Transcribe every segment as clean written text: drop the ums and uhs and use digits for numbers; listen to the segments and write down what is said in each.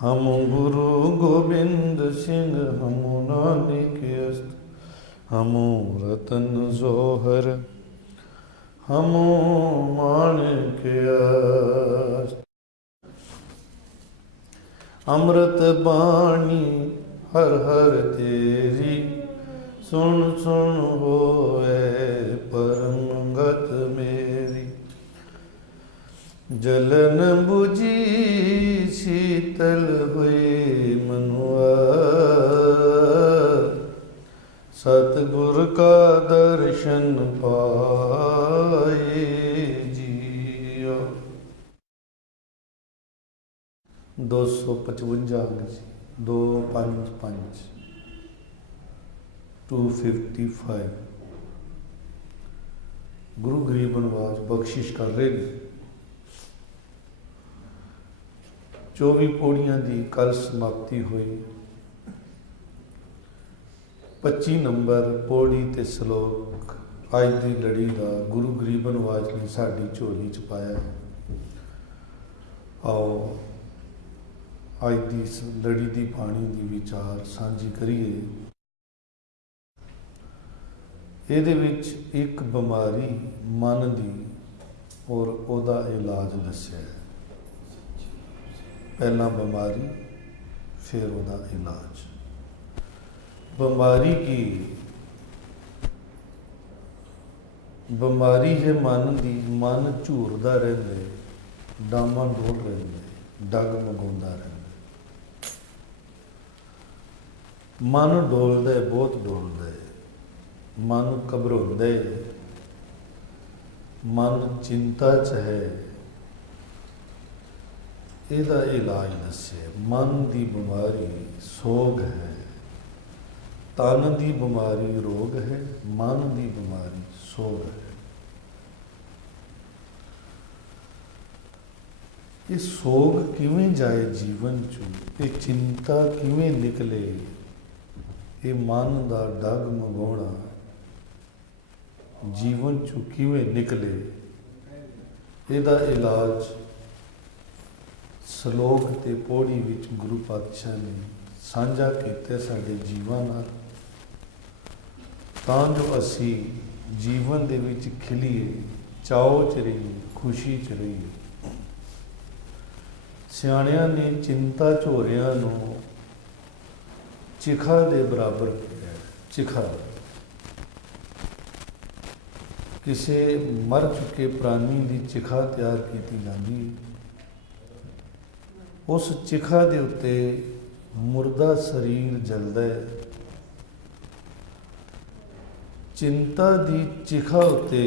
हम गुरु गोबिंद सिंह हम नानक अस्त, हम रतन जोहर हम माणिक अस्त। अमृत बाणी हर हर तेरी, सुन सुन होए परम गत मेरी। जलन बुझी शीतल हुई मनुआ, सतगुर का दर्शन पाए जियो। 255 अंग जी, 255 255। गुरु गरीब नवाज बख्शिश कर रहे हैं। 24 पौड़ियां की कल समाप्ति हुई। 25 नंबर पौड़ी ते सलोक अज की लड़ी का गुरु गरीब नवाज ने साड़ी झोली च पाया। आओ अज की इस लड़ी की बाणी की विचार साझी करिए। ਇਹਦੇ ਵਿੱਚ ਇੱਕ ਬਿਮਾਰੀ ਮਨ ਦੀ ਔਰ ਉਹਦਾ ਇਲਾਜ ਦੱਸਿਆ ਹੈ। ਪਹਿਲਾਂ ਬਿਮਾਰੀ ਫਿਰ ਉਹਦਾ ਇਲਾਜ। ਬਿਮਾਰੀ ਕੀ? ਬਿਮਾਰੀ ਹੈ ਮਨ ਦੀ। ਮਨ ਝੂਰਦਾ ਰਹਿੰਦਾ, ਡਾਮਾਂ ਡੋਲ ਰਹਿੰਦਾ, ਡਗਮਗਾਉਂਦਾ ਰਹਿੰਦਾ। ਮਨ ਡੋਲਦਾ, ਬਹੁਤ ਡੋਲਦਾ ਹੈ। मन घबराਉਂਦਾ है, मन चिंता च है। ਇਹਦਾ इलाज दसिया। मन की बीमारी सोग है, तन की बीमारी रोग है, मन की बीमारी सोग है। ये सोग किवें जाए जीवन चों, ये चिंता किवें निकले, ये मन का डगमगाउणा जीवन चों किवें निकले, ਇਹਦਾ इलाज सलोक ते पौड़ी विच गुरु पातशाह ने साझा किया साडे जीवां नाल, तां जो असी जीवन दे विच खिलीए, चाओ च रहीए, खुशी च रहीए। सियाणियां ने चिंता झोरियां नूं चिखा दे बराबर किया। चिखा किसी मर चुके प्राणी की चिखा तैयार की जाती है। उस चिखा के उत्ते मुर्दा शरीर जलदा है। चिंता की चिखा उत्ते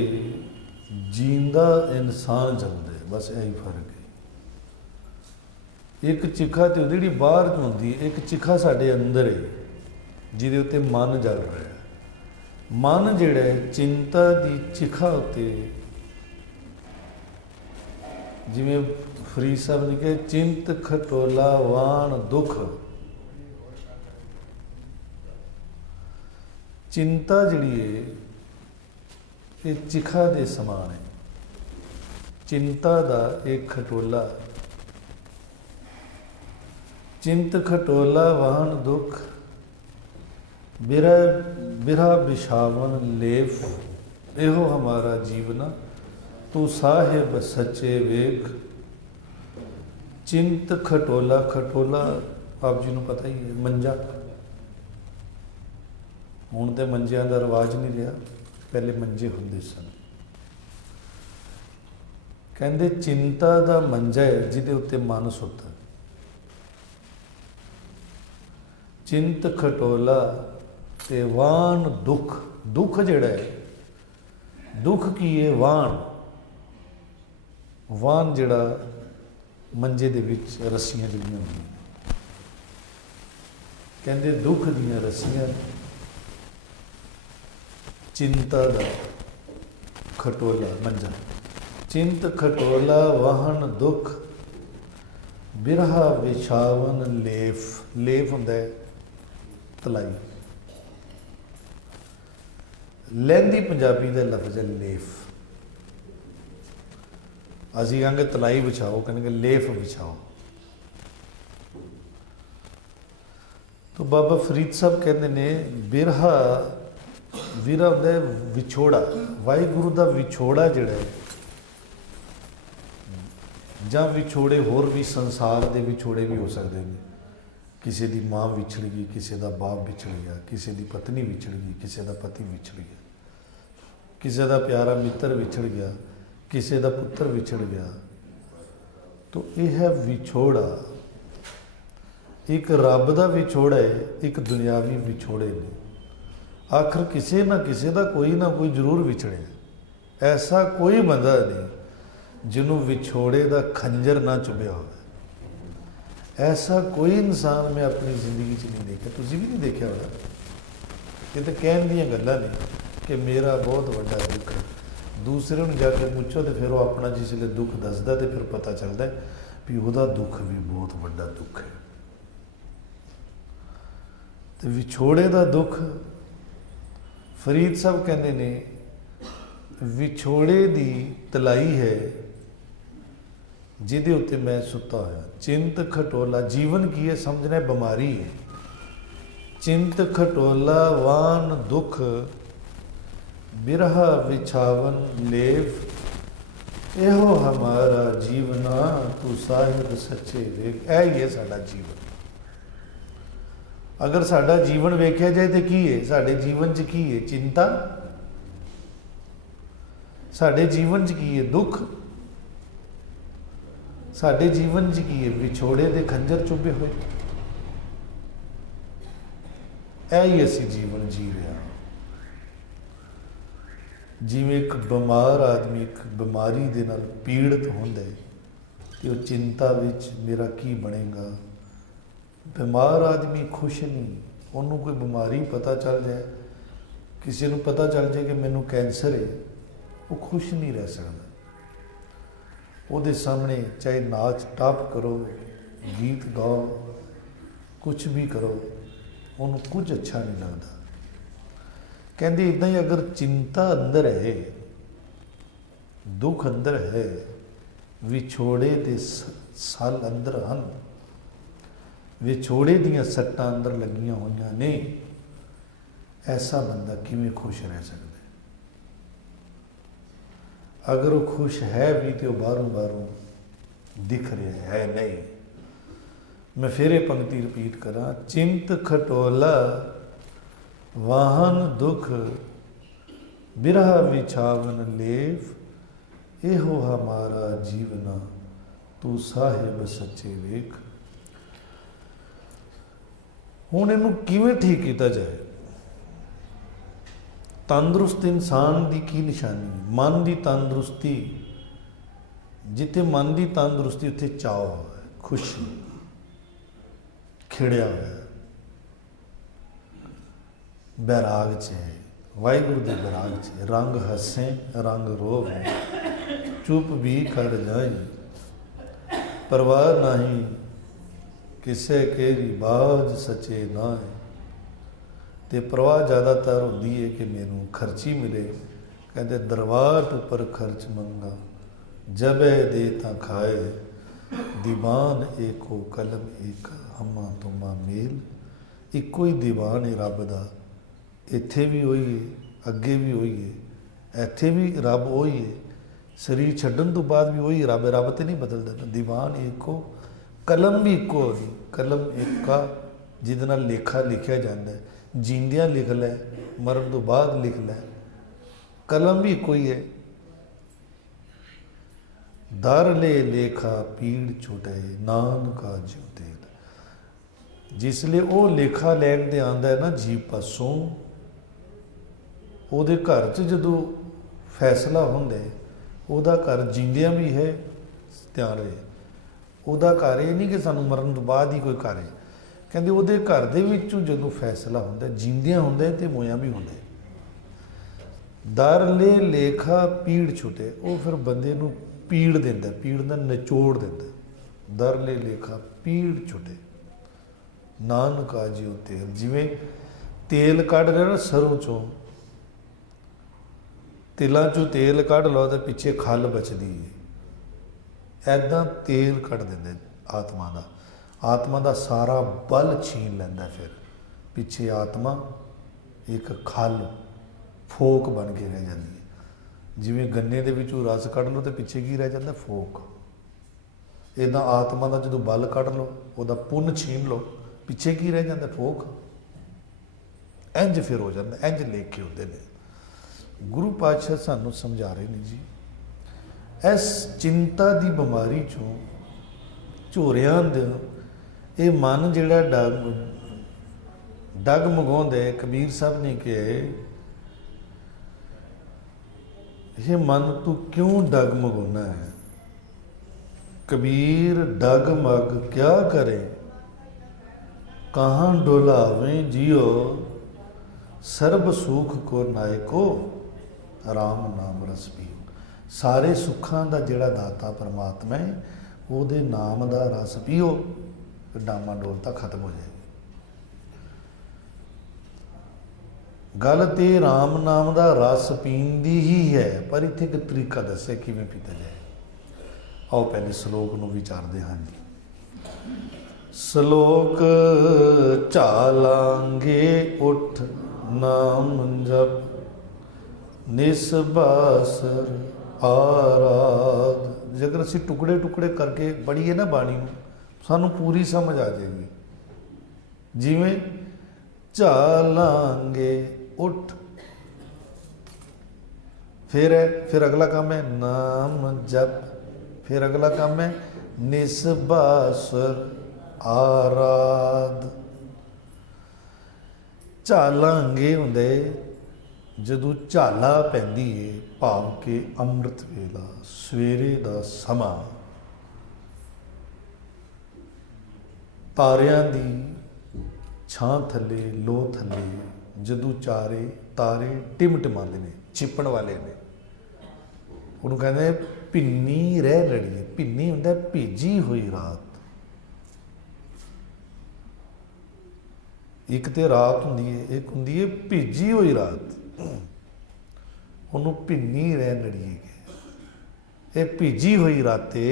जींदा इंसान जलदा है। बस यही फर्क है। एक चिखा तो जी बाहर होंदी, एक चिखा साडे अंदर है जिहदे उत्ते मन जल रहा है। मन जिहड़ा चिंता की चिखा उत्ते, जिवें फरीद साहब ने कहा, चिंत खटोला वाण दुख। चिंता जिहड़ी है ये चिखा दे समान है। चिंता दा एक खटोला, चिंत खटोला वाण दुख, बिरह बिरहा बिछावन लेफ, एहो हमारा जीवना, तू साहिब सच्चे वेख। चिंत खटोला, खटोला आप जी को पता ही है, मंजा। हुण तो मंजियां का रिवाज नहीं रहा, पहले मंजे हुंदे सन। कहंदे चिंता का मंजा है जिहदे उत्ते मन सुता। चिंत खटोला ते वाण दुख। दुख जिहड़ा है, दुख की है वाण। वाण जिहड़ा मंजे दे विच रस्सियां जिहड़ियां होंदियां, कहंदे दुख दीयां रस्सियां। चिंता दा खटोला मंजा। चिंत खटोला वाहन दुख, बिरहा विछावन लेफ। लेफ हुंदा है तलाई। लहंदी पंजाबी का लफ्ज़ है लेफ। असी कहेंगे तलाई बिछाओ, कहेंगे लेफ बिछाओ। तो बाबा फरीद साहब कहते ने बिरहा ਵੀਰਾ ਹੁੰਦਾ ਵਿਛੋੜਾ, ਵਾਹਿਗੁਰੂ ਦਾ ਵਿਛੋੜਾ ਜਿਹੜਾ ਹੈ, ਜਾਂ ਵਿਛੋੜੇ ਹੋਰ ਵੀ ਸੰਸਾਰ ਦੇ ਵਿਛੋੜੇ ਵੀ ਹੋ ਸਕਦੇ ਨੇ। ਕਿਸੇ ਦੀ ਮਾਂ ਵਿਛੜ ਗਈ, ਕਿਸੇ ਦਾ ਬਾਪ ਵਿਛੜ ਗਿਆ, ਕਿਸੇ ਦੀ ਪਤਨੀ ਵਿਛੜ ਗਈ, ਕਿਸੇ ਦਾ ਪਤੀ ਵਿਛੜ ਗਿਆ, ਕਿਸੇ ਦਾ ਪਿਆਰਾ ਮਿੱਤਰ ਵਿਛੜ ਗਿਆ, ਕਿਸੇ ਦਾ ਪੁੱਤਰ ਵਿਛੜ ਗਿਆ। ਤੋ ਇਹ ਹੈ ਵਿਛੋੜਾ। ਇੱਕ ਰੱਬ ਦਾ ਵਿਛੋੜਾ ਹੈ, ਇੱਕ ਦੁਨਿਆਵੀ ਵਿਛੋੜੇ ਨੇ। आखिर किसी ना किसी का कोई ना कोई जरूर विछड़े। ऐसा कोई बंदा नहीं जिन्हों विछोड़े का खंजर ना चुभ्या हो। ऐसा कोई इंसान मैं अपनी जिंदगी च नहीं देखा, तुसीं भी नहीं देखा होगा। ये तो कहन दी गल्लां ने कि मेरा बहुत बड़ा दुख है। दूसरे नूं जाके पूछो तो फिर वो अपना जिसले दुख दसदा तो फिर पता चलता है भी वह दुख भी बहुत बड़ा दुख है। तो विछोड़े का दुख फरीद साहब कहते ने विछोड़े की तलाई है जिहदे उत्ते मैं सुता होया। चिंत खटोला, जीवन की है समझना बीमारी है। चिंत खटोला वान दुख बिरहा विछावन लेव, एहो हमारा जीवना तू साहिब सच्चे वेख। ऐ ही है साडा जीवन। अगर साडा जीवन वेख्या जाए तो की है, साडे जीवन च की है चिंता, साडे जीवन च की है दुख, साडे जीवन च की है विछोड़े दे खंजर चुभे हुए। ऐ ही असी जीवन जी रहे हैं। जिवें एक बीमार आदमी एक बीमारी दे नाल पीड़ित होंदा है ते वो चिंता विच मेरा की बनेगा। बीमार आदमी खुश नहीं, उन्होंने कोई बीमारी पता चल जाए, किसी को पता चल जाए कि मैनू कैंसर है, वो खुश नहीं रह सकता। वो सामने चाहे नाच टाप करो, गीत गाओ, कुछ भी करो, उन्होंने कुछ अच्छा नहीं लगता। कहते इदा ही अगर चिंता अंदर है, दुख अंदर है, विछोड़े के सल अंदर हैं, विछोड़े दियां सट्टां अंदर लगियां हुई ने, ऐसा बंदा किवें खुश रह सकता है? अगर वो खुश है भी तो बाहरों बाहरों दिख रहा है नहीं। मैं फिर ये पंक्ति रिपीट करा, चिंत खटोला वाहन दुख बिरहा विछावन लेव, एहो हमारा जीवना तू साहिब सच्चे वेख। हुण इनू किवें ठीक किया जाए? तंदुरुस्त इंसान की की निशानी? मन की तंदुरुस्ती, जिथे मन की तंदुरुस्ती उत्थे चाव है, खुशी खिड़िया हुआ, बैराग च है, वाहिगुरू के बैराग च। रंग हसे रंग रोवे, चुप भी कर जाए, परवाह नहीं किसे केरी बाज सचे ना है। तो परवाह ज़्यादातर होती है कि मैनू खर्ची मिले। कहते दरबार उपर खर्च मंगा, जब दे ता खाए, दीवान एको कलम एक हमा तुमा मेल। इको ही दीवान है रब का, इत्थे भी वही है, अगे भी वही है, इत्थे भी रब वही है, शरीर छड्डन तो बाद भी वही रब। रब तो नहीं बदलता। दीवान एको, कलम भी एको होगी, कलम एक का जिहदे नाल लेखा लिखिया जाता है। जींदियां लिख लै, मरण तो बाद लिख लै, कलम भी एको ही है। दर ले लेखा पीड़ छुटे, नानका जीव तेल। जिसले वो लेखा लैन दे आंदा है ना जीव पासों, ਉਹਦੇ घर च जदों फैसला होंदा है, ਉਹਦਾ घर जींदियां भी है, ध्यान रहे ਉਹਦਾ घर ये नहीं कि सानू मरण तो बाद ही कोई घर है। कहते ਉਹਦੇ घर ਦੇ ਵਿੱਚੋਂ ਜਦੋਂ फैसला होंदा, जींदियां होंदा ते मोया भी होंदा। दर ले लेखा पीड़ छुटे, वो फिर बंदे नू पीड़ देंदा, पीड़ दा निचोड़ देंदा। दर ले लेखा पीड़ छुटे, नानका जियो तेल। जिवें तेल कढ़ रहे ना सरों चों, तिलों चों तेल कढ़ लो तो पिछे खल बचती है, ऐदा तेल कढ़ देंदे आत्मा का। आत्मा का सारा बल छीन लैंदा। फिर पिछे आत्मा एक खल फोक बन के रह जाती है। जिवें गन्ने दे विचों रस कढ़ लो तो पिछे की रह जाता, फोक। इदा आत्मा का जो बल कढ़ लो, वह पुन छीन लो, पिछे की रह जाता, फोक। इंज फिर हो जाता, इंज लेखे होते हैं। गुरु पातशाह सानू समझा रहे हैं जी, इस चिंता की बीमारी चों झोरियां दे ये मन जिहड़ा डगमगाउंदा है। कबीर साहब ने कहा, ये मन तू क्यों डगमगाउना है? कबीर डगमग क्या करे, कहाँ डोलावें जियो, सर्ब सुख को नायको, राम नाम रस पियो। सारे सुखां दा जिहड़ा दाता परमात्मा है, ਉਹਦੇ नाम का रस पीओ, डामा डोलता खत्म हो जाएगी। गल तो राम नाम का रस पीन की ही है, पर इत्थे एक तरीका दस्या किवें पीता जाए। आओ पहले श्लोक नूं विचारदे हां जी। श्लोक चालांगे उठ नाम जप, निसबासर आराध। जेकर असीं टुकड़े टुकड़े करके पढ़ीए ना बाणी नूं, सानूं पूरी समझ आ जाएगी। जिवें चालांगे उठ, फिर है, फिर अगला काम है नाम जप, फिर अगला काम है निसबासर आराध। झालांगे हुंदे जदों झाला पैंदी है, भाव के अमृत वेला, सवेरे दा समा, तारियां दी छां थले, लो थले, जदों चारे तारे टिमटिमांदे ने, छिपण वाले ने, उहनूं कहंदे भिन्नी रह लड़ीए। भिन्नी हुंदा भीजी हुई रात। एक तो रात हुंदी है, एक हुंदी है भीजी हुई रात। उन्होंने भिन्नी रह लड़ीए। ये भीजी हुई राते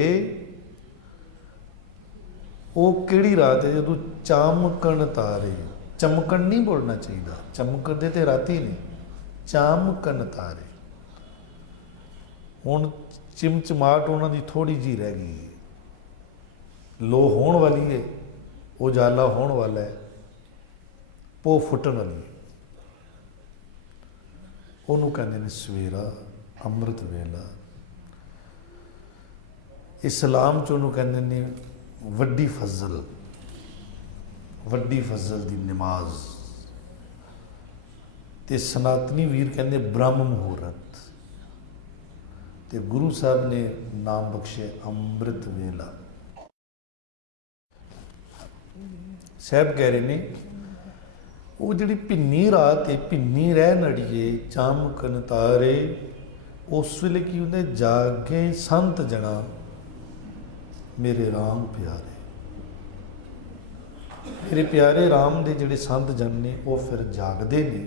वो किहड़ी रात है? जदों चमकण तारे, चमकण नहीं बोलना चाहिए, चमकदे ते राती नहीं, चमकण तारे। हुण चिमचमाहट उन्होंने थोड़ी जी रह गई है, लो होण वाली है, उजाला होण वाला है, पो फुटण वाली है। ਉਹਨੂੰ ਕਹਿੰਦੇ ਨੇ ਸਵੇਰਾ, ਅੰਮ੍ਰਿਤ ਵੇਲਾ। ਇਸਲਾਮ 'ਚ ਉਹਨੂੰ ਕਹਿੰਦੇ ਨੇ ਵੱਡੀ ਫਜ਼ਲ, ਵੱਡੀ ਫਜ਼ਲ ਦੀ ਨਮਾਜ਼। ਤੇ ਸਨਾਤਨੀ ਵੀਰ ਕਹਿੰਦੇ ਬ੍ਰਹਮ ਮੁਹੂਰਤ। ਤੇ ਗੁਰੂ ਸਾਹਿਬ ਨੇ ਨਾਮ ਬਖਸ਼ੇ ਅੰਮ੍ਰਿਤ ਵੇਲਾ। ਸਾਹਿਬ ਕਹਿ ਰਹੇ ਨੇ वो जी भिन्नी रात है, भिन्नी रह नड़िए, चमकन तारे। उस वेले की होंगे जागे संत जना मेरे राम प्यारे। मेरे प्यारे राम दे जिहड़े संत जन ने वो फिर जागते ने,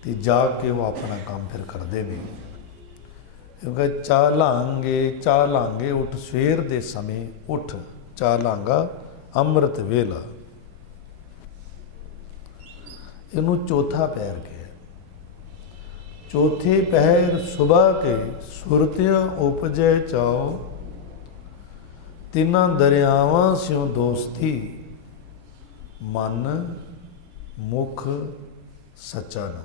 ते जाग के वो अपना काम फिर करते हैं। क्योंकि चालांगे उठ, सवेर दे समय उठ, चालांगा अमृत वेला। इनू चौथा पैर गया। चौथे पहर सुबह के सुरतियां उपजे चाओ, तिना दरियावां स्यों दोस्ती, मन मुख सच्चा ना।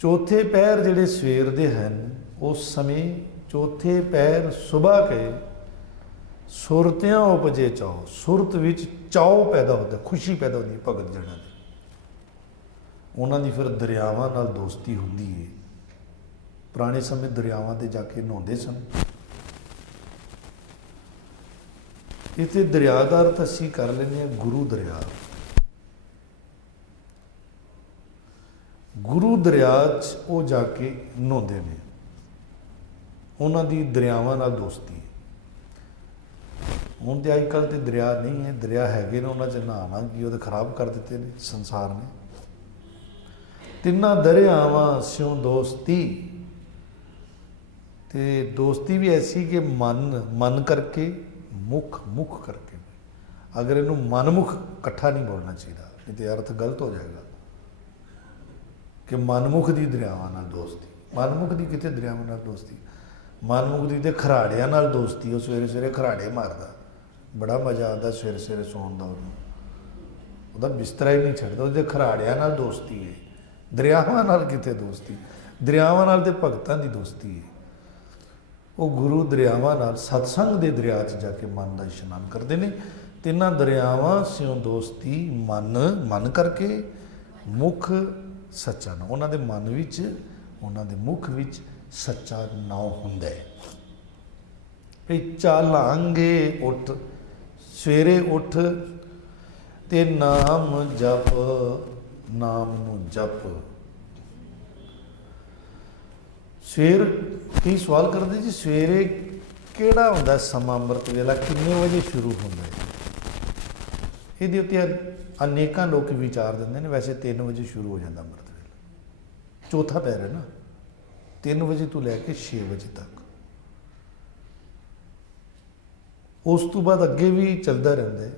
चौथे पैर जिहड़े सवेर दे हन, उस समय चौथे पैर सुबह के सुरतियां उपजे चाओ। सुरत विच चाओ पैदा होता, खुशी पैदा होती है भगत जनां दी। उन्हां दी फिर दरियावां नाल दोस्ती हुंदी है। पुराने समय दरियावां ते जाके नहाउंदे सन। इत्थे दरिया दा अर्थ असीं कर लैंदे हां गुरु दरिया। गुरु दरिया च वो जाके नहाउंदे ने, उन्हां दी दरियावां नाल दोस्ती। ਹੁਣ तो अजकल तो दरिया नहीं है, दरिया हैगे ने, उन्होंने च नहाना कि वो खराब कर दिते हैं संसार ने। तिन्ना दरियावां स्यों दोस्ती, ते दोस्ती भी ऐसी कि मन करके, मुख करके। अगर इनू मनमुख इकट्ठा नहीं बोलना चाहिए, नहीं तो अर्थ गलत हो जाएगा कि मनमुख की दरियावां नाल दोस्ती। मनमुख की कितने दरियावां नाल दोस्ती? मनमुख की तो खराड़ियां नाल दोस्ती। वो सवेरे सवेरे खराड़े मारदा, बड़ा मज़ा आता सवेरे सवेरे सौन का, ਉਹਦਾ ਬਿਸਤਰਾ ਹੀ ਨਹੀਂ ਛੱਡਦਾ। ਉਹਦੇ ਖਰਾੜਿਆਂ ਨਾਲ ਦੋਸਤੀ ਹੈ, ਦਰਿਆਵਾਂ ਨਾਲ ਕਿਤੇ ਦੋਸਤੀ? ਦਰਿਆਵਾਂ ਨਾਲ ਤੇ ਭਗਤਾਂ ਦੀ ਦੋਸਤੀ ਹੈ। ਉਹ ਗੁਰੂ ਦਰਿਆਵਾਂ ਨਾਲ ਸਤਸੰਗ ਦੇ ਦਰਿਆ 'ਚ ਜਾ ਕੇ ਮਨ ਦਾ ਇਸ਼ਨਾਨ ਕਰਦੇ ਨੇ। ਤਿੰਨਾਂ ਦਰਿਆਵਾਂ ਸਿਓ ਦੋਸਤੀ ਮਨ ਕਰਕੇ ਮੁੱਖ ਸੱਚਾ ਨਾ, ਉਹਨਾਂ ਦੇ ਮਨ ਵਿੱਚ, ਉਹਨਾਂ ਦੇ ਮੁੱਖ ਵਿੱਚ ਸੱਚਾ ਨਾਉ ਹੁੰਦਾ ਹੈ। ਵੀ ਚਾਲਾਂਗੇ ਉੱਠ, ਸਵੇਰੇ ਉੱਠ ਤੇ ਨਾਮ ਜਪ, ਨਾਮ ਨੂੰ ਜਪ। ਸਵੇਰ ਕੀ ਸਵਾਲ ਕਰਦੇ ਜੀ, ਸਵੇਰੇ ਕਿਹੜਾ ਹੁੰਦਾ ਸਮਾਂ, ਅੰਮ੍ਰਿਤ ਵੇਲਾ ਕਿੰਨੇ ਵਜੇ ਸ਼ੁਰੂ ਹੁੰਦਾ ਹੈ? ਇਹਦੇ ਉੱਤੇ ਅਨੇਕਾਂ ਲੋਕ ਵਿਚਾਰ ਦਿੰਦੇ ਨੇ। ਵੈਸੇ 3 ਵਜੇ ਸ਼ੁਰੂ ਹੋ ਜਾਂਦਾ ਅੰਮ੍ਰਿਤ ਵੇਲਾ, ਚੌਥਾ ਪਹਿਰ ਹੈ ਨਾ, 3 ਵਜੇ ਤੋਂ ਲੈ ਕੇ 6 ਵਜੇ ਤੱਕ। ਉਸ ਤੋਂ ਬਾਅਦ ਅੱਗੇ ਵੀ ਚੱਲਦਾ ਰਹਿੰਦਾ ਹੈ,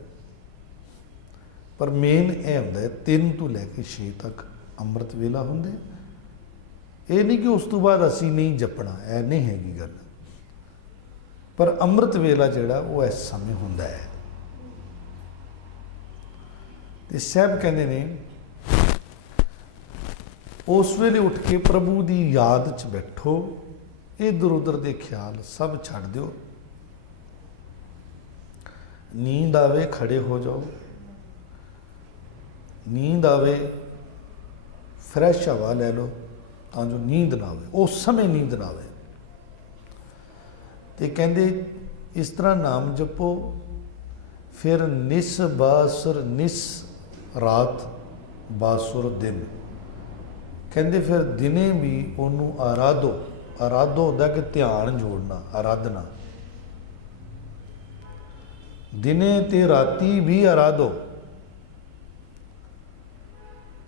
पर मेन यह होंगे 3 तो लैके 6 तक अमृत वेला होंगे। ये नहीं कि उस तो बाद असी नहीं जपना, यह नहीं हैगी गल, पर अमृत वेला जोड़ा वो इस समय होंगे है। तो साहब कहते ने उस वेले उठ के प्रभु की याद च बैठो, इधर उधर के ख्याल सब छड़ दो, नींद आवे खड़े हो जाओ, नींद आवे फ्रैश हवा ले लो, तो जो नींद ना आवे उस समय नींद ना आवे। तो कहते इस तरह नाम जपो, फिर निस बासुर, निस रात बासुर दिन। कहते फिर दिने भी उन्होंने आराधो, आराधो होता कि ध्यान जोड़ना, आराधना। दिने ते राती भी आराधो।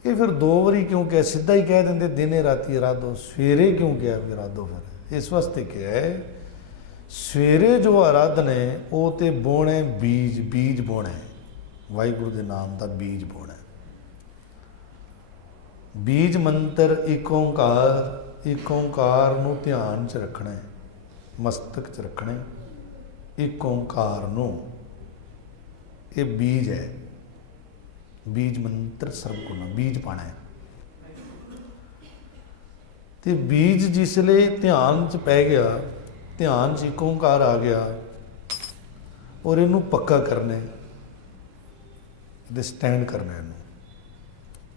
ये फिर 2 बारी क्यों कहा? सीधा ही कह देंगे दिने राती आराधो, सवेरे क्यों कहा भी आराधो? फिर इस वास्ते क्या है, सवेरे जो आराधना है वो तो बोने बीज, बीज बोना है, वाहिगुरु के नाम का बीज बोना है। बीज मंत्र एक ओंकार, एक ओंकार नूं ध्यान च रखना है, मस्तक च रखना है एक ओंकार नूं, ये बीज है। बीज मंत्र सर्वगुण, बीज पाना है। तो बीज जिसले ध्यान च पै गया, ध्यान च एक ओंकार आ गया और इनू पक्का करना है, ये स्टैंड करना है,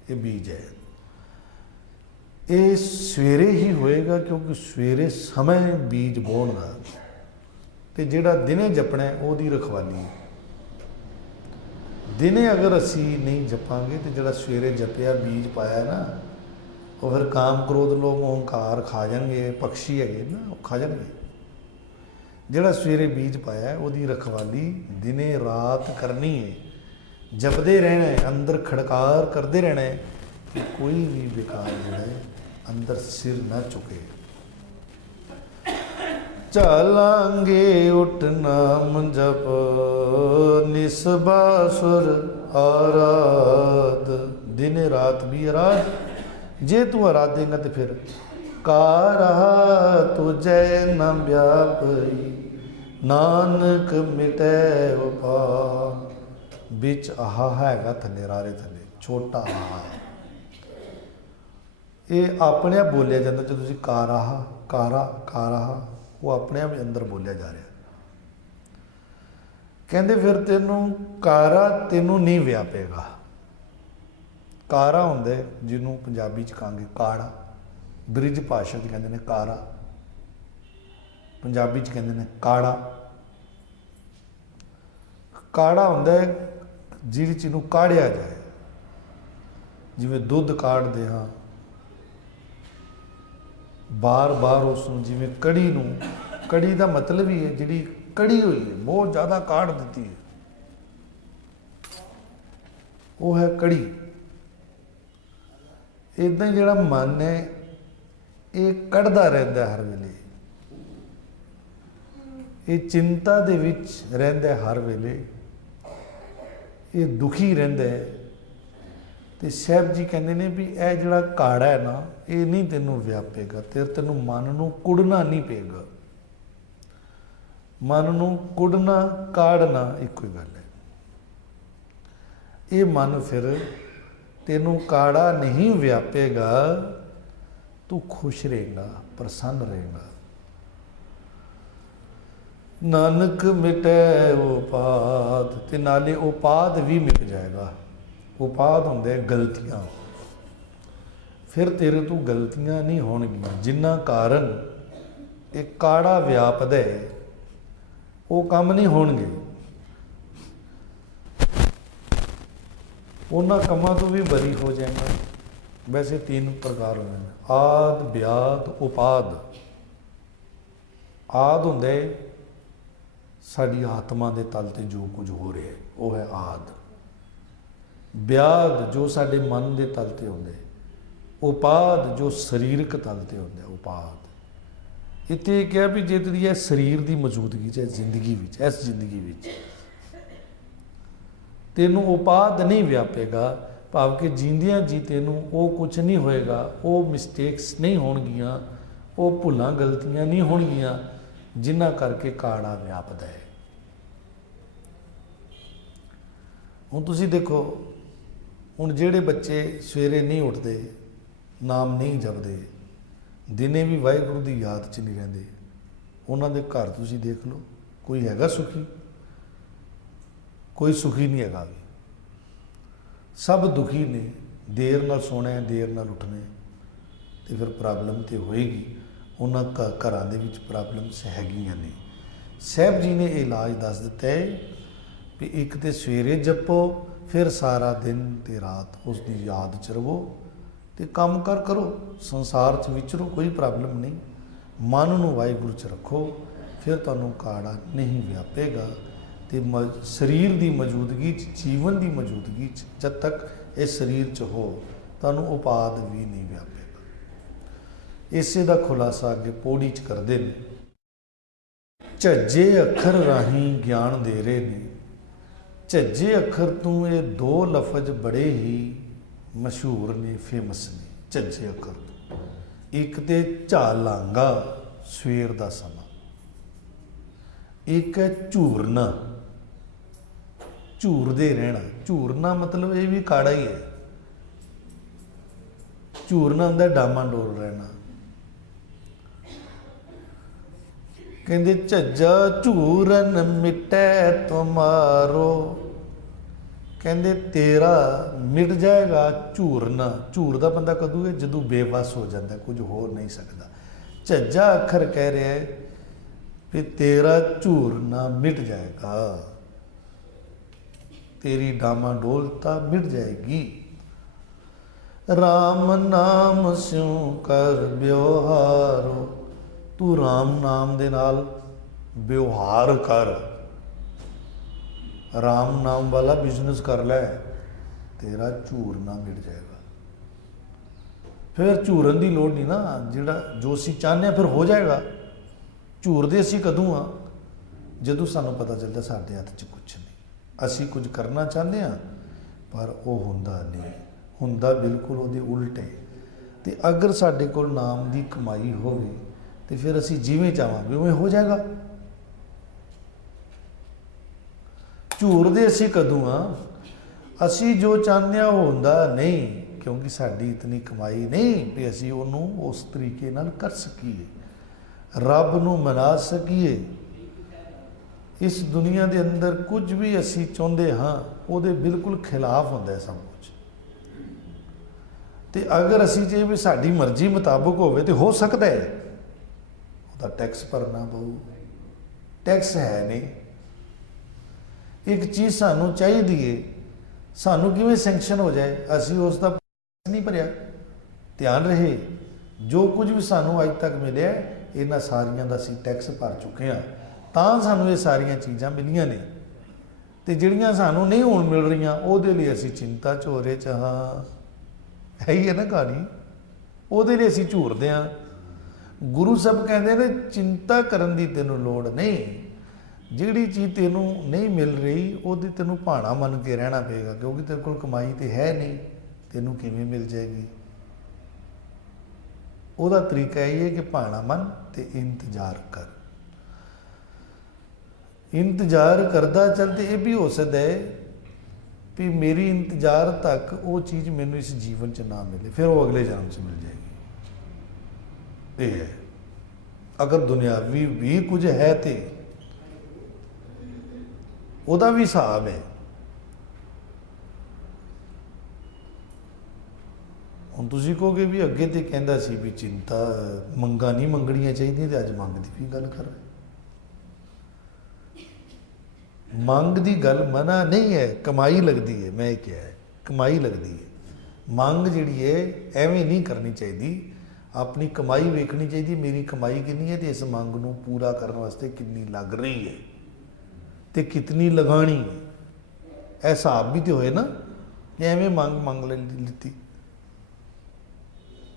ये बीज है। ये सवेरे ही होएगा क्योंकि सवेरे समय बीज बोण का, तो जिहड़ा दिने जपना है उसकी रखवाली है। दिने अगर असी नहीं जपांगे तो जिहड़ा सवेरे जपिया बीज पाया ना, वो फिर काम क्रोध लोग ओंकार खा जाएंगे, पक्षी है ना वो खा जाएंगे। जिहड़ा सवेरे बीज पाया है उसकी रखवाली दिने रात करनी है, जपदे रहना है, अंदर खड़कार करते रहना है कि कोई भी बेकार जिहड़ा है अंदर सिर ना चुके। चालांगे उठ नाम जप, निस बासुर आराध। दिन रात भी आराध, जे तू आराधेगा तो फिर कारा तुझे न व्यापी, नानक मिटे उपा। बिच आहा हैगा थले, रारे थले छोटा आहा, ये अपने आप बोलिया जाता। जो तुम कारा कारा कारा, वो अपने आप अंदर बोलिया जा रहा। कहते फिर तेनों कारा तेनों नहीं व्यापेगा। कारा होंगे जिन्हों पंजाबी च कहांगे काड़ा, ब्रिज भाषा च कहते हैं कारा, पंजाबी च कहते हैं काड़ा। काड़ा होंगे जिहड़ी चीज़ नूं काढ़िया जाए, जिवें दुध काढ़ते हाँ, बार बार उसनूं जिवें कड़ी नूं, कड़ी का मतलब ही है जिहड़ी कड़ी हुई है बहुत ज़्यादा काढ़ दी है, वो है कड़ी। इदां ही जिहड़ा मन है ये कढ़दा रहिंदा हर वेले, ये चिंता दे विच रहिंदा हर वेले, ये दुखी रहिंदा है। तो साहब जी कहते हैं भी यह जिहड़ा काड़ा है ना, ये नहीं तेनों व्यापेगा, तेनों मन नूं कुड़ना नहीं पेगा। मन नूं कुड़ना काड़ना एक ही गल है। ये मन फिर तेनों काड़ा नहीं व्यापेगा, तू खुश रहेगा, प्रसन्न रहेगा। नानक मिटै उपाद, ते नाले उपाद भी मिट जाएगा। उपाद होंदे गलतियां, फिर तेरे तो गलतियां नहीं होणगियां जिन्ना कारण एक काड़ा व्यापदा है, वो काम नहीं होणगे। उन्हां कामां तो भी बरी हो जाएगा। वैसे 3 प्रकार होंदे ने, आद व्याद उपाद। आद हुंदे साडी आत्मा दे तल ते जो कुछ हो रहा है, वो है आद। व्याद जो साडे मन के तल ते होंदे, उपाद जो शरीरक तल ते होंदा, उपाद। इत्थे क्या भी जे तेरी शरीर की मौजूदगी च जिंदगी विच, इस जिंदगी विच तेनों उपाद नहीं व्यापेगा, भाव कि जींदियां जी तेनों वो कुछ नहीं होएगा, वो मिसटेक्स नहीं होणगियां, वो भुलां गलतियां नहीं होणगियां जिन्हां करके काड़ा व्यापदा है। हुण तुसीं देखो, हुण जिहड़े बच्चे सवेरे नहीं उठते, नाम नहीं जपते, दिने भी वाहिगुरू की याद च नहीं रहिंदे, उन्हां दे घर तुसीं देख लो, कोई हैगा सुखी? कोई सुखी नहीं हैगा। भी सब दुखी ने, देर नाल सोना है, देर नाल उठना है, तो फिर प्रॉब्लम तो होएगी। उन्हां घरां दे विच प्रॉब्लम्स हैगियां ने। साहब जी ने इलाज दस दिता है भी एक तो सवेरे जपो, फिर सारा दिन ते रात उसकी याद च रवो, तो काम कर करो, संसार च विचरो, कोई प्रॉब्लम नहीं। मन नूं वाहिगुरू च रखो, फिर तुहानूं काड़ा नहीं व्यापेगा। तो शरीर की मौजूदगी च, जीवन की मौजूदगी च, जब तक इस शरीर च हो, तुहानूं उपाद भी नहीं व्यापेगा। इसे दा खुलासा अगे पौड़ी च करदे ने। झज्जे अखर राही ज्ञान दे रहे ने। झज्जे अखर तू ये 2 लफज बड़े ही मशहूर ने, फेमस ने। झज्जे अखर तो एक तो झालांगा सवेर का समा, एक है झूरना, झूरदे रहना। झूरना मतलब ये भी काड़ा ही है। झूरना होंदा डामाडोल रहना। कहते झज्जा झूरन मिटै तुम्हारो, कहते तेरा मिट जाएगा झूरना। झूरदा बंदा कदू है? जदों बेबस हो जाता है, कुछ हो नहीं सकता। झज्जा अखर कह रहा है कि तेरा झूरना मिट जाएगा, तेरी डामाडोलता मिट जाएगी। राम नाम स्यों कर व्यवहारो, तू राम नाम दे नाल व्यवहार कर, राम नाम वाला बिजनेस कर ले, तेरा झूरना मिट जाएगा। फिर झूरन की लोड़ नहीं ना, जिहड़ा जो असीं चाहते फिर हो जाएगा। झूरदे असीं कदों आ? जदों सानूं पता चलदा साडे हत्थ च कुछ नहीं, असीं कुछ करना चाहते हैं पर वो हुंदा नहीं, हुंदा बिल्कुल उहदे उल्ट है। तो अगर साडे कोल नाम की कमाई होवे तो फिर असीं जिवें चाहांगे उवें हो जाएगा। झूरदे असीं कदों आ? असीं जो चाहते हैं वो हुंदा नहीं, क्योंकि साडी इतनी कमाई नहीं भी असीं उहनूं उस तरीके नाल कर सकीए, रब नूं मना सकीए। इस दुनिया के अंदर कुछ भी असीं चाहुंदे हाँ, उहदे बिल्कुल खिलाफ हुंदा है सब कुछ। तो अगर असीं जे भी साडी मर्जी मुताबिक होवे तो हो सकता है, ਉਹਦਾ टैक्स भरना पऊ। टैक्स है नहीं। एक चीज़ सानू चाहिए है, सानू किवें सैंक्शन हो जाए, असी उसका नहीं भरिया। ध्यान रहे, जो कुछ भी सानू अज तक मिले इन्हां सारियां दा असीं टैक्स भर चुके हैं, तां सानू ये सारियां चीज़ां मिलियां ने। ते जिहड़ियां सानू नहीं हुण मिल रहीआं उहदे लई असीं चिंता च हो रहे च, हाँ है ही है ना कहानी, उहदे लई असीं झूरदे हां। गुरु साहब कहते हैं चिंता करन दी तैनूं लोड़ नहीं, ਜਿਹੜੀ ਚੀਜ਼ ਤੈਨੂੰ ਨਹੀਂ ਮਿਲ ਰਹੀ ਉਹਦੀ ਤੈਨੂੰ ਭਾਣਾ ਮੰਨ ਕੇ ਰਹਿਣਾ ਪਏਗਾ, ਕਿਉਂਕਿ ਤੇਰੇ ਕੋਲ ਕਮਾਈ ਤੇ ਹੈ ਨਹੀਂ, ਤੈਨੂੰ ਕਿਵੇਂ ਮਿਲ ਜਾਏਗੀ। ਉਹਦਾ ਤਰੀਕਾ ਇਹ ਹੈ ਕਿ ਭਾਣਾ ਮੰਨ ਤੇ ਇੰਤਜ਼ਾਰ ਕਰ। ਇੰਤਜ਼ਾਰ ਕਰਦਾ ਚੱਲ ਤੇ ਇਹ ਵੀ ਹੋ ਸਕਦਾ ਹੈ ਵੀ ਮੇਰੀ ਇੰਤਜ਼ਾਰ ਤੱਕ ਉਹ ਚੀਜ਼ ਮੈਨੂੰ ਇਸ ਜੀਵਨ 'ਚ ਨਾ ਮਿਲੇ, ਫਿਰ ਉਹ ਅਗਲੇ ਜਨਮ 'ਚ ਮਿਲ ਜਾਏਗੀ। ਇਹ ਹੈ, ਅਗਰ ਦੁਨਿਆਵੀ ਵੀ ਕੁਝ ਹੈ ਤੇ ਉਹਦਾ ਵੀ ਹਿਸਾਬ ਹੈ। ਹੁਣ ਤੁਸੀਂ ਕਹੋਗੇ ਵੀ ਅੱਗੇ ਤੇ ਕਹਿੰਦਾ ਸੀ ਵੀ ਚਿੰਤਾ ਮੰਗਾਂ ਨਹੀਂ ਮੰਗਣੀਆਂ ਚਾਹੀਦੀਆਂ, ਤੇ ਅੱਜ ਮੰਗ ਦੀ ਵੀ ਗੱਲ ਕਰ ਰਿਹਾ। ਮੰਗ ਦੀ ਗੱਲ ਮਨਾ ਨਹੀਂ ਹੈ, ਕਮਾਈ ਲੱਗਦੀ ਹੈ। ਮੈਂ ਇਹ ਕਿਹਾ ਹੈ ਕਮਾਈ ਲੱਗਦੀ ਹੈ। ਮੰਗ ਜਿਹੜੀ ਹੈ ਐਵੇਂ ਨਹੀਂ ਕਰਨੀ ਚਾਹੀਦੀ, ਆਪਣੀ ਕਮਾਈ ਵੇਖਣੀ ਚਾਹੀਦੀ, ਮੇਰੀ ਕਮਾਈ ਕਿੰਨੀ ਹੈ ਤੇ ਇਸ ਮੰਗ ਨੂੰ ਪੂਰਾ ਕਰਨ ਵਾਸਤੇ ਕਿੰਨੀ ਲੱਗ ਰਹੀ ਹੈ ਤੇ ਕਿਤਨੀ ਲਗਾਣੀ ਹੈ। ਇਹ ਹਿਸਾਬ ਵੀ ਤੇ ਹੋਏ ਨਾ, ਐਵੇਂ ਮੰਗ ਲਿੱਤੀ,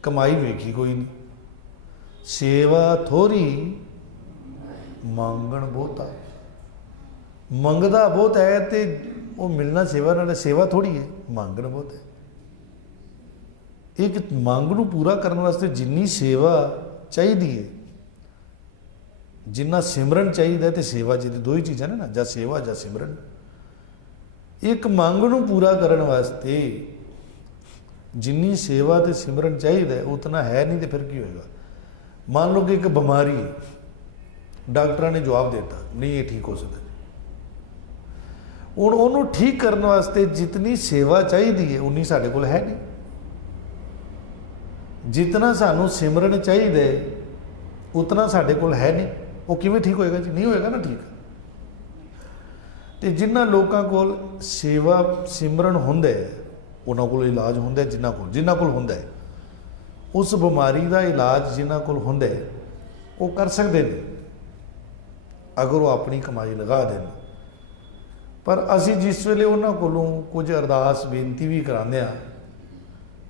ਕਮਾਈ ਵੇਖੀ ਕੋਈ ਨਹੀਂ। ਸੇਵਾ ਥੋੜੀ ਮੰਗਣ ਬਹੁਤਾ, ਮੰਗਦਾ ਬਹੁਤ ਹੈ ਤੇ ਉਹ ਮਿਲਣਾ ਸੇਵਾ ਨਾਲ, ਸੇਵਾ ਥੋੜੀ ਹੈ, ਮੰਗਣ ਬਹੁਤ ਹੈ। ਇੱਕ ਮੰਗ ਨੂੰ ਪੂਰਾ ਕਰਨ ਵਾਸਤੇ ਜਿੰਨੀ ਸੇਵਾ ਚਾਹੀਦੀ ਹੈ, ਜਿੰਨਾ ਸਿਮਰਨ ਚਾਹੀਦਾ ਤੇ ਸੇਵਾ, ਜਿਹਦੀ ਦੋ ਹੀ ਚੀਜ਼ਾਂ ਨੇ ਨਾ, ਜਾਂ ਸੇਵਾ ਜਾਂ ਸਿਮਰਨ। ਇੱਕ ਮੰਗ ਨੂੰ ਪੂਰਾ ਕਰਨ ਵਾਸਤੇ ਜਿੰਨੀ ਸੇਵਾ ਤੇ ਸਿਮਰਨ ਚਾਹੀਦਾ ਉਤਨਾ ਹੈ ਨਹੀਂ, ਤੇ ਫਿਰ ਕੀ ਹੋਏਗਾ। ਮੰਨ ਲਓ ਕਿ ਇੱਕ ਬਿਮਾਰੀ ਹੈ, ਡਾਕਟਰਾਂ ਨੇ ਜਵਾਬ ਦੇ ਦਿੱਤਾ ਨਹੀਂ ਇਹ ਠੀਕ ਹੋ ਸਕਦਾ। ਹੁਣ ਉਹਨੂੰ ਠੀਕ ਕਰਨ ਵਾਸਤੇ ਜਿਤਨੀ ਸੇਵਾ ਚਾਹੀਦੀ ਹੈ ਉਨੀ ਸਾਡੇ ਕੋਲ ਹੈ ਨਹੀਂ। ਜਿਤਨਾ ਸਾਨੂੰ ਸਿਮਰਨ ਚਾਹੀਦਾ ਉਤਨਾ ਸਾਡੇ ਕੋਲ ਹੈ ਨਹੀਂ। ਉਹ ਕਿਵੇਂ ਠੀਕ ਹੋਏਗਾ ਜੀ? ਨਹੀਂ ਹੋਏਗਾ ਨਾ ਠੀਕ। ਤੇ ਜਿਨ੍ਹਾਂ ਲੋਕਾਂ ਕੋਲ ਸੇਵਾ ਸਿਮਰਨ ਹੁੰਦਾ ਹੈ ਉਹਨਾਂ ਕੋਲ ਇਲਾਜ ਹੁੰਦਾ, ਜਿਨ੍ਹਾਂ ਕੋਲ ਹੁੰਦਾ ਹੈ ਉਸ ਬਿਮਾਰੀ ਦਾ ਇਲਾਜ ਜਿਨ੍ਹਾਂ ਕੋਲ ਹੁੰਦਾ ਹੈ ਉਹ ਕਰ ਸਕਦੇ ਨੇ, ਅਗਰ ਉਹ ਆਪਣੀ ਕਮਾਈ ਲਗਾ ਦੇਣ। ਪਰ ਅਸੀਂ ਜਿਸ ਵੇਲੇ ਉਹਨਾਂ ਕੋਲੋਂ ਕੁਝ ਅਰਦਾਸ ਬੇਨਤੀ ਵੀ ਕਰਾਉਂਦੇ ਹਾਂ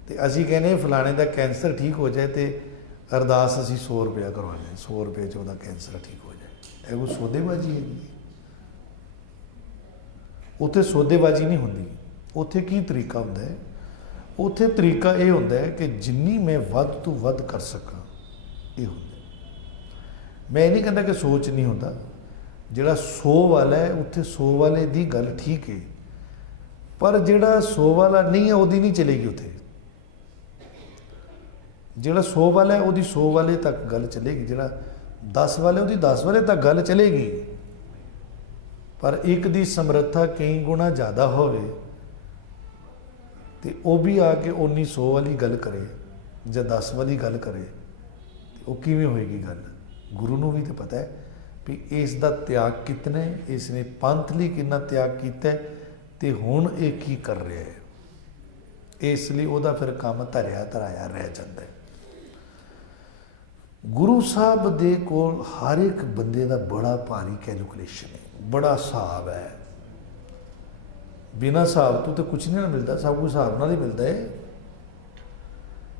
ਤੇ ਅਸੀਂ ਕਹਿੰਦੇ ਫਲਾਣੇ ਦਾ ਕੈਂਸਰ ਠੀਕ ਹੋ ਜਾਏ ਤੇ ਅਰਦਾਸ ਅਸੀਂ 100 ਰੁਪਇਆ ਕਰਵਾਉਂਦੇ, 100 ਰੁਪਏ 'ਚ ਉਹਦਾ ਕੈਂਸਰ ਠੀਕ ਹੋ ਜਾਏ। ਇਹ ਕੋਈ ਸੌਦੇਬਾਜ਼ੀ ਹੈਗੀ? ਉੱਥੇ ਸੌਦੇਬਾਜ਼ੀ ਨਹੀਂ ਹੁੰਦੀ। ਉੱਥੇ ਕੀ ਤਰੀਕਾ ਹੁੰਦਾ ਹੈ? ਉੱਥੇ ਤਰੀਕਾ ਇਹ ਹੁੰਦਾ ਹੈ ਕਿ ਜਿੰਨੀ ਮੈਂ ਵੱਧ ਤੋਂ ਵੱਧ ਕਰ ਸਕਾਂ, ਇਹ ਹੁੰਦਾ। ਮੈਂ ਇਹ ਨਹੀਂ ਕਹਿੰਦਾ ਕਿ ਸੋਚ ਨਹੀਂ ਹੁੰਦਾ। ਜਿਹੜਾ 100 ਵਾਲਾ ਹੈ ਉੱਥੇ 100 ਵਾਲੇ ਦੀ ਗੱਲ ਠੀਕ ਹੈ, ਪਰ ਜਿਹੜਾ 100 ਵਾਲਾ ਨਹੀਂ ਹੈ ਉਹਦੀ ਨਹੀਂ ਚਲੇਗੀ ਉੱਥੇ। ਜਿਹੜਾ 100 ਵਾਲਾ ਹੈ ਉਹਦੀ 100 ਵਾਲੇ ਤੱਕ ਗੱਲ ਚਲੇਗੀ, ਜਿਹੜਾ 10 ਵਾਲਾ ਉਹਦੀ 10 ਵਾਲੇ ਤੱਕ ਗੱਲ ਚਲੇਗੀ। ਪਰ ਇੱਕ ਦੀ ਸਮਰੱਥਾ ਕਈ ਗੁਣਾ ਜ਼ਿਆਦਾ ਹੋਵੇ ਤੇ ਉਹ ਵੀ ਆ ਕੇ ਉਨੀ 100 ਵਾਲੀ ਗੱਲ ਕਰੇ ਜਾਂ 10 ਵਾਲੀ ਗੱਲ ਕਰੇ, ਤੇ ਉਹ ਕਿਵੇਂ ਹੋਏਗੀ ਗੱਲ? ਗੁਰੂ ਨੂੰ ਵੀ ਤਾਂ ਪਤਾ ਹੈ ਵੀ ਇਸ ਦਾ ਤਿਆਗ ਕਿਤਨਾ ਹੈ, ਇਸ ਨੇ ਪੰਥ ਲਈ ਕਿੰਨਾ ਤਿਆਗ ਕੀਤਾ ਤੇ ਹੁਣ ਇਹ ਕੀ ਕਰ ਰਿਹਾ ਹੈ। ਇਸ ਲਈ ਉਹਦਾ ਫਿਰ ਕੰਮ ਧਰਿਆ ਧਰਾਇਆ ਰਹਿ ਜਾਂਦਾ ਹੈ। ਗੁਰੂ ਸਾਹਿਬ ਦੇ ਕੋਲ ਹਰ ਇੱਕ ਬੰਦੇ ਦਾ ਬੜਾ ਭਾਰੀ ਕੈਲਕੂਲੇਸ਼ਨ ਹੈ, ਬੜਾ ਹਿਸਾਬ ਹੈ। ਬਿਨਾਂ ਹਿਸਾਬ ਤੋਂ ਤਾਂ ਕੁਛ ਨਹੀਂ ਮਿਲਦਾ, ਸਭ ਕੁਝ ਹਿਸਾਬ ਨਾਲ ਹੀ ਮਿਲਦਾ ਹੈ।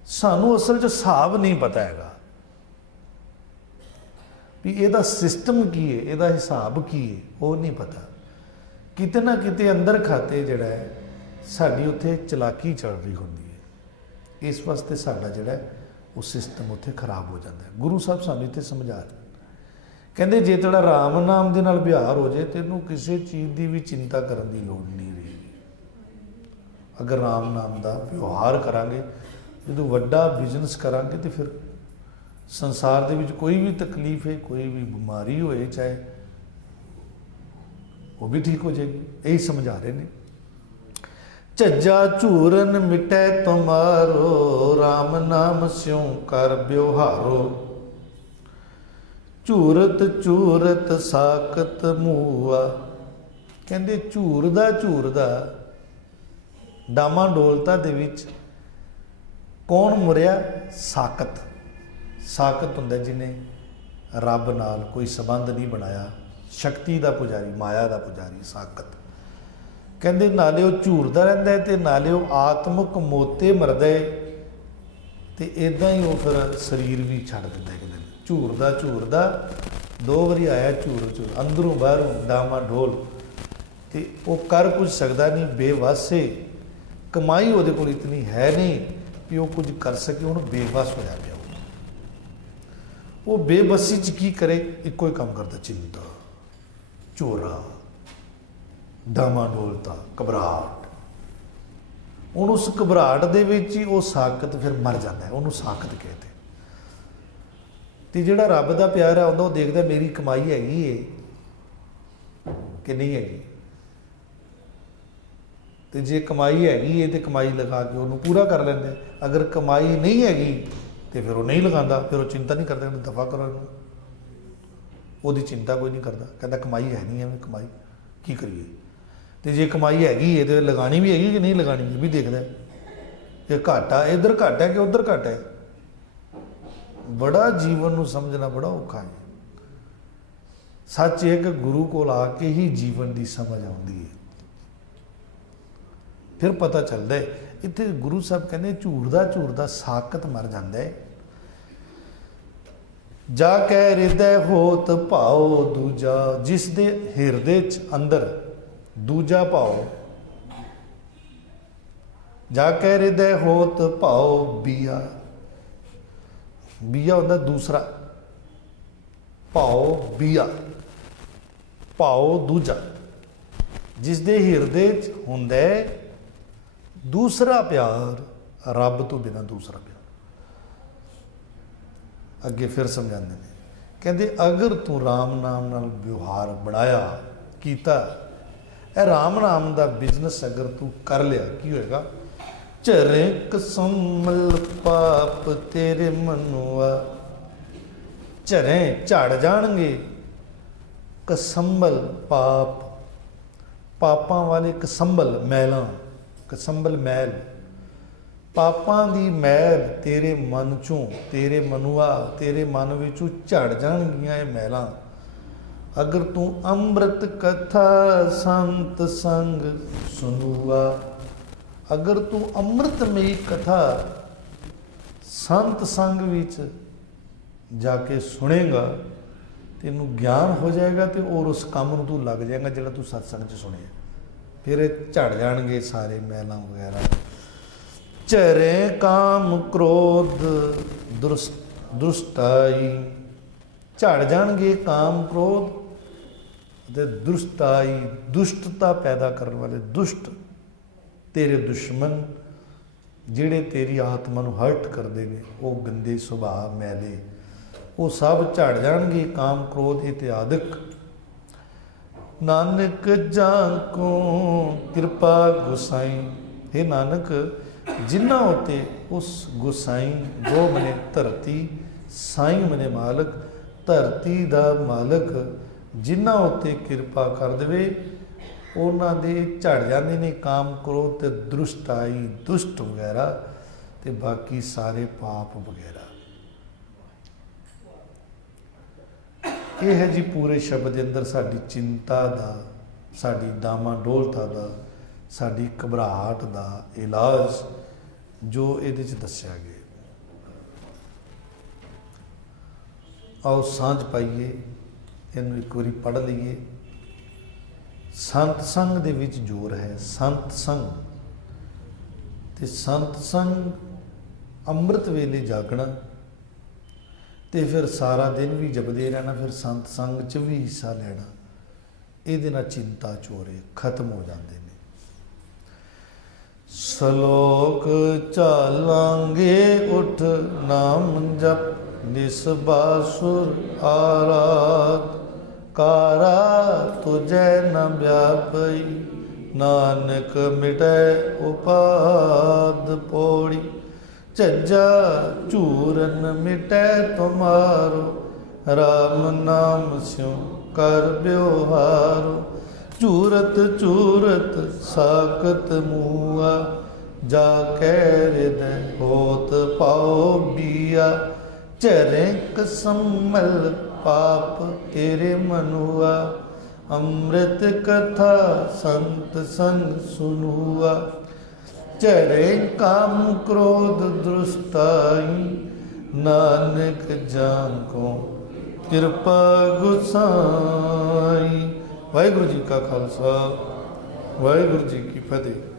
ਸਾਨੂੰ ਅਸਲ 'ਚ ਹਿਸਾਬ ਨਹੀਂ ਪਤਾ ਹੈਗਾ ਵੀ ਇਹਦਾ ਸਿਸਟਮ ਕੀ ਹੈ, ਇਹਦਾ ਹਿਸਾਬ ਕੀ ਹੈ, ਉਹ ਨਹੀਂ ਪਤਾ। ਕਿਤੇ ਨਾ ਕਿਤੇ ਅੰਦਰ ਖਾਤੇ ਜਿਹੜਾ ਹੈ ਸਾਡੀ ਉੱਥੇ ਚਲਾਕੀ ਚੱਲ ਰਹੀ ਹੁੰਦੀ ਹੈ। ਇਸ ਵਾਸਤੇ ਸਾਡਾ ਜਿਹੜਾ ਉਹ ਸਿਸਟਮ ਉੱਥੇ ਖਰਾਬ ਹੋ ਜਾਂਦਾ ਹੈ। ਗੁਰੂ ਸਾਹਿਬ ਸਾਨੂੰ ਇੱਥੇ ਸਮਝਾ ਰਹੇ, ਕਹਿੰਦੇ ਜੇ ਤੇਰਾ ਰਾਮ ਨਾਮ ਦੇ ਨਾਲ ਵਿਹਾਰ ਹੋ ਜਾਏ ਤੈਨੂੰ ਕਿਸੇ ਚੀਜ਼ ਦੀ ਵੀ ਚਿੰਤਾ ਕਰਨ ਦੀ ਲੋੜ ਨਹੀਂ ਰਹੇਗੀ। ਅਗਰ ਰਾਮ ਨਾਮ ਦਾ ਵਿਵਹਾਰ ਕਰਾਂਗੇ, ਜਦੋਂ ਵੱਡਾ ਬਿਜ਼ਨਸ ਕਰਾਂਗੇ ਤੇ ਫਿਰ ਸੰਸਾਰ ਦੇ ਵਿੱਚ ਕੋਈ ਵੀ ਤਕਲੀਫ ਹੈ, ਕੋਈ ਵੀ ਬਿਮਾਰੀ ਹੋਏ ਚਾਹੇ, ਉਹ ਵੀ ਠੀਕ ਹੋ ਜਾਏਗੀ। ਇਹੀ ਸਮਝਾ ਰਹੇ ਨੇ। ਝੱਜਾ ਝੂਰਨ ਮਿਟੈ ਤੁਮਾਰੋ, ਰਾਮ ਨਾਮ ਸਿਉ ਕਰ ਬਿਵਹਾਰੋ। ਝੂਰਤ ਝੂਰਤ ਸਾਕਤ ਮੂਆ, ਕਹਿੰਦੇ ਝੂਰਦਾ ਡਾਮਾਂ ਡੋਲਤਾ ਦੇ ਵਿੱਚ ਕੌਣ ਮੁਰਿਆ? ਸਾਕਤ। ਸਾਕਤ ਹੁੰਦਾ ਜਿਹਨੇ ਰੱਬ ਨਾਲ ਕੋਈ ਸੰਬੰਧ ਨਹੀਂ ਬਣਾਇਆ, ਸ਼ਕਤੀ ਦਾ ਪੁਜਾਰੀ, ਮਾਇਆ ਦਾ ਪੁਜਾਰੀ, ਸਾਕਤ। ਕਹਿੰਦੇ ਨਾਲੇ ਉਹ ਝੂਰਦਾ ਰਹਿੰਦਾ ਹੈ ਤੇ ਨਾਲੇ ਉਹ ਆਤਮਿਕ ਮੋਤੇ ਮਰਦਾ ਹੈ, ਤੇ ਇੱਦਾਂ ਹੀ ਉਹ ਫਿਰ ਸਰੀਰ ਵੀ ਛੱਡ ਦਿੰਦਾ ਇੱਕ ਦਿਨ। ਝੂਰਦਾ 2 ਵਾਰੀ ਆਇਆ ਝੂਰ ਝੂਰ, ਅੰਦਰੋਂ ਬਾਹਰੋਂ ਡਾਮਾ ਡੋਲ, ਤੇ ਉਹ ਕਰ ਕੁਝ ਸਕਦਾ ਨਹੀਂ, ਬੇਵੱਸੇ। ਕਮਾਈ ਉਹਦੇ ਕੋਲ ਇਤਨੀ ਹੈ ਨਹੀਂ ਕਿ ਉਹ ਕੁਝ ਕਰ ਸਕੇ, ਹੁਣ ਬੇਵੱਸ ਹੋਇਆ ਪਿਆ। ਉਹ ਬੇਬਸੀ 'ਚ ਕੀ ਕਰੇ? ਇੱਕੋ ਹੀ ਕੰਮ ਕਰਦਾ, ਚਿੰਤਾ, ਝੋਰਾ, ਡਾਮਾ ਡੋਲਤਾ, ਘਬਰਾਹਟ। ਹੁਣ ਉਸ ਘਬਰਾਹਟ ਦੇ ਵਿੱਚ ਹੀ ਉਹ ਸਾਕਤ ਫਿਰ ਮਰ ਜਾਂਦਾ ਹੈ, ਉਹਨੂੰ ਸਾਕਤ ਕਹਿੰਦੇ। ਤੇ ਜਿਹੜਾ ਰੱਬ ਦਾ ਪਿਆਰ ਆਉਂਦਾ, ਉਹ ਦੇਖਦਾ ਮੇਰੀ ਕਮਾਈ ਹੈਗੀ ਏ ਕਿ ਨਹੀਂ ਹੈਗੀ। ਤੇ ਜੇ ਕਮਾਈ ਹੈਗੀ ਏ ਤੇ ਕਮਾਈ ਲਗਾ ਕੇ ਉਹਨੂੰ ਪੂਰਾ ਕਰ ਲੈਂਦੇ। ਅਗਰ ਕਮਾਈ ਨਹੀਂ ਹੈਗੀ ਤੇ ਫਿਰ ਉਹ ਨਹੀਂ ਲਗਾਉਂਦਾ, ਫਿਰ ਉਹ ਚਿੰਤਾ ਨਹੀਂ ਕਰਦਾ, ਇਹਨੂੰ ਦਫਾ ਕਰੋ ਇਹਨੂੰ। ਉਹਦੀ ਚਿੰਤਾ ਕੋਈ ਨਹੀਂ ਕਰਦਾ, ਕਹਿੰਦਾ ਕਮਾਈ ਹੈ ਨਹੀਂ, ਐਵੇਂ ਕਮਾਈ ਕੀ ਕਰੀਏ। ਤੇ ਜੇ ਕਮਾਈ ਹੈਗੀ ਹੈ ਤੇ ਲਗਾਉਣੀ ਵੀ ਹੈਗੀ ਕਿ ਨਹੀਂ ਲਗਾਉਣੀ, ਇਹ ਵੀ ਦੇਖਦਾ। ਇਹ ਘਾਟਾ ਇੱਧਰ ਘੱਟ ਹੈ ਕਿ ਉੱਧਰ ਘੱਟ ਹੈ। ਬੜਾ ਜੀਵਨ ਨੂੰ ਸਮਝਣਾ ਬੜਾ ਔਖਾ ਹੈ। ਸੱਚ ਇਹ ਕਿ ਗੁਰੂ ਕੋਲ ਆ ਕੇ ਹੀ ਜੀਵਨ ਦੀ ਸਮਝ ਆਉਂਦੀ ਹੈ, ਫਿਰ ਪਤਾ ਚੱਲਦਾ ਹੈ। ਇੱਥੇ ਗੁਰੂ ਸਾਹਿਬ ਕਹਿੰਦੇ ਝੂਰਦਾ ਸਾਕਤ ਮਰ ਜਾਂਦਾ ਹੈ। ਜਾ ਕੈ ਹਿਰਦੈ ਹੋਤ ਭਾਉ ਦੂਜਾ, ਜਿਸ ਦੇ ਹਿਰਦੇ 'ਚ ਅੰਦਰ ਦੂਜਾ ਭਾਉ। ਜਾ ਕੈ ਹਿਰਦੈ ਹੋਤ ਭਾਉ ਬੀਆ, ਬੀਆ ਹੁੰਦਾ ਦੂਸਰਾ, ਭਾਉ ਬੀਆ, ਭਾਉ ਦੂਜਾ। ਜਿਸ ਦੇ ਹਿਰਦੇ 'ਚ ਹੁੰਦਾ ਦੂਸਰਾ ਪਿਆਰ, ਰੱਬ ਤੋਂ ਬਿਨਾਂ ਦੂਸਰਾ ਪਿਆਰ। ਅੱਗੇ ਫਿਰ ਸਮਝਾਉਂਦੇ ਨੇ, ਕਹਿੰਦੇ ਅਗਰ ਤੂੰ ਰਾਮ ਨਾਮ ਨਾਲ ਵਿਵਹਾਰ ਬਣਾਇਆ ਕੀਤਾ, ਇਹ ਰਾਮ ਨਾਮ ਦਾ ਬਿਜ਼ਨਸ ਅਗਰ ਤੂੰ ਕਰ ਲਿਆ, ਕੀ ਹੋਏਗਾ? ਝਰੇ ਕਸਮਲ ਪਾਪ ਤੇਰੇ ਮਨੁਆ, ਝਰੇ ਝੜ ਜਾਣਗੇ, ਕਸੰਬਲ ਪਾਪ, ਪਾਪਾਂ ਵਾਲੇ ਕਸੰਬਲ ਮੈਲਾਂ, ਕਸੰਬਲ ਮੈਲ, ਪਾਪਾਂ ਦੀ ਮੈਲ ਤੇਰੇ ਮਨ ਚੋਂ, ਤੇਰੇ ਮਨੁਆ, ਤੇਰੇ ਮਨ ਵਿੱਚੋਂ ਝੜ ਜਾਣਗੀਆਂ ਇਹ ਮੈਲਾਂ। ਅਗਰ ਤੂੰ ਅੰਮ੍ਰਿਤ ਕਥਾ ਸੰਤ ਸੰਗ ਸੁਨੂਆ, ਅਗਰ ਤੂੰ ਅੰਮ੍ਰਿਤਮਈ ਕਥਾ ਸੰਤ ਸੰਗ ਵਿੱਚ ਜਾ ਕੇ ਸੁਣੇਗਾ, ਤੈਨੂੰ ਗਿਆਨ ਹੋ ਜਾਏਗਾ ਤੇ ਔਰ ਉਸ ਕੰਮ ਨੂੰ ਤੂੰ ਲੱਗ ਜਾਏਗਾ ਜਿਹੜਾ ਤੂੰ ਸਤਸੰਗ 'ਚ ਸੁਣਿਆ। ਫਿਰ ਇਹ ਝੜ ਜਾਣਗੇ ਸਾਰੇ ਮੈਲਾਂ ਵਗੈਰਾ। ਝਰੇ ਕਾਮ ਕ੍ਰੋਧ ਦੁਸ਼ਟਾਈ, ਝੜ ਜਾਣਗੇ ਕਾਮ ਕ੍ਰੋਧ ਅਤੇ ਦੁਸ਼ਟਾਈ, ਦੁਸ਼ਟਤਾ ਪੈਦਾ ਕਰਨ ਵਾਲੇ ਦੁਸ਼ਟ, ਤੇਰੇ ਦੁਸ਼ਮਣ ਜਿਹੜੇ ਤੇਰੀ ਆਤਮਾ ਨੂੰ ਹਰਟ ਕਰਦੇ ਨੇ, ਉਹ ਗੰਦੇ ਸੁਭਾਅ ਮੈਲੇ, ਉਹ ਸਭ ਝੜ ਜਾਣਗੇ। ਕਾਮ ਕ੍ਰੋਧ ਇਤਿਆਦਿਕ। ਨਾਨਕ ਜਾਂ ਕੋ ਕਿਰਪਾ ਗੁਸਾਈ, हे ਨਾਨਕ ਜਿਨ੍ਹਾਂ ਉੱਤੇ ਉਸ ਗੁਸਾਈ, ਗੋ ਮਨੇ ਧਰਤੀ, ਸਾਈਂ ਮਨੇ ਮਾਲਕ, ਧਰਤੀ ਦਾ ਮਾਲਕ, ਜਿਨ੍ਹਾਂ ਉੱਤੇ ਕਿਰਪਾ ਕਰ ਦੇਵੇ, ਉਹਨਾਂ ਦੇ ਝੜ ਜਾਂਦੇ ਨੇ ਕਾਮ ਕ੍ਰੋਧ ਤੇ ਦੁਸ਼ਟਾਈ, ਦੁਸ਼ਟ ਵਗੈਰਾ, ਤੇ ਬਾਕੀ ਸਾਰੇ ਪਾਪ ਵਗੈਰਾ। ਇਹ ਹੈ ਜੀ ਪੂਰੇ ਸ਼ਬਦ ਦੇ ਅੰਦਰ ਸਾਡੀ ਚਿੰਤਾ ਦਾ, ਸਾਡੀ ਡਾਮਾ ਡੋਲਤਾ ਦਾ, ਸਾਡੀ ਘਬਰਾਹਟ ਦਾ ਇਲਾਜ ਜੋ ਇਹਦੇ 'ਚ ਦੱਸਿਆ ਗਿਆ। ਆਓ ਸਾਂਝ ਪਾਈਏ, ਇਹਨੂੰ ਇੱਕ ਵਾਰੀ ਪੜ੍ਹ ਲਈਏ। ਸੰਤ ਸੰਗ ਦੇ ਵਿੱਚ ਜ਼ੋਰ ਹੈ, ਸੰਤ ਸੰਗ। ਤੇ ਸੰਤ ਸੰਗ ਅੰਮ੍ਰਿਤ ਵੇਲੇ ਜਾਗਣਾ, ਤੇ ਫਿਰ ਸਾਰਾ ਦਿਨ ਵੀ ਜਪਦੇ ਰਹਿਣਾ, ਫਿਰ ਸੰਤ ਸੰਗ 'ਚ ਵੀ ਹਿੱਸਾ ਲੈਣਾ। ਇਹਦੇ ਨਾਲ ਚਿੰਤਾ ਚੋਰੇ ਖਤਮ ਹੋ ਜਾਂਦੇ ਨੇ। ਸ਼ਲੋਕ ਚਾਲਾਂਗੇ ਉਠ ਨਾਮ ਜਪ, ਨਿਸ ਬਾਸੁਰ ਆਰਾਤ, ਕਾਰਾ ਤੁਝੈ ਨ ਵਿਆਪਈ, ਨਾਨਕ ਮਿਟੈ ਉਪਾਦ ਪੋੜੀ, ਝੱਜਾ ਝੂਰਨ ਮਿਟੈ ਤੁਮਾਰੋ, ਰਾਮ ਨਾਮ ਸਿਉ ਕਰ ਬਿਵਹਾਰੋ, ਝੂਰਤ ਝੂਰਤ ਸਾਕਤ ਮੂਆ, ਜਾ ਕੈ ਹਿਰਦੈ ਹੋਤ ਪਾਉ ਬੀਆ, ਝਰੇ ਕਸਮਲ ਪਾਪ ਤੇਰੇ ਮਨੁਆ, ਅੰਮ੍ਰਿਤ ਕਥਾ ਸੰਤ ਸੰਗ ਸੁਨੂਆ, ਝਰੇ ਕਾਮ ਕ੍ਰੋਧ ਦੁਸ਼ਟਾਈ, ਨਾਨਕ ਜਾਨ ਕੋ ਕਿਰਪਾ ਗੁਸਾਈ। ਵਾਹਿਗੁਰੂ ਜੀ ਕਾ ਖਾਲਸਾ, ਵਾਹਿਗੁਰੂ ਜੀ ਕੀ ਫਤਿਹ।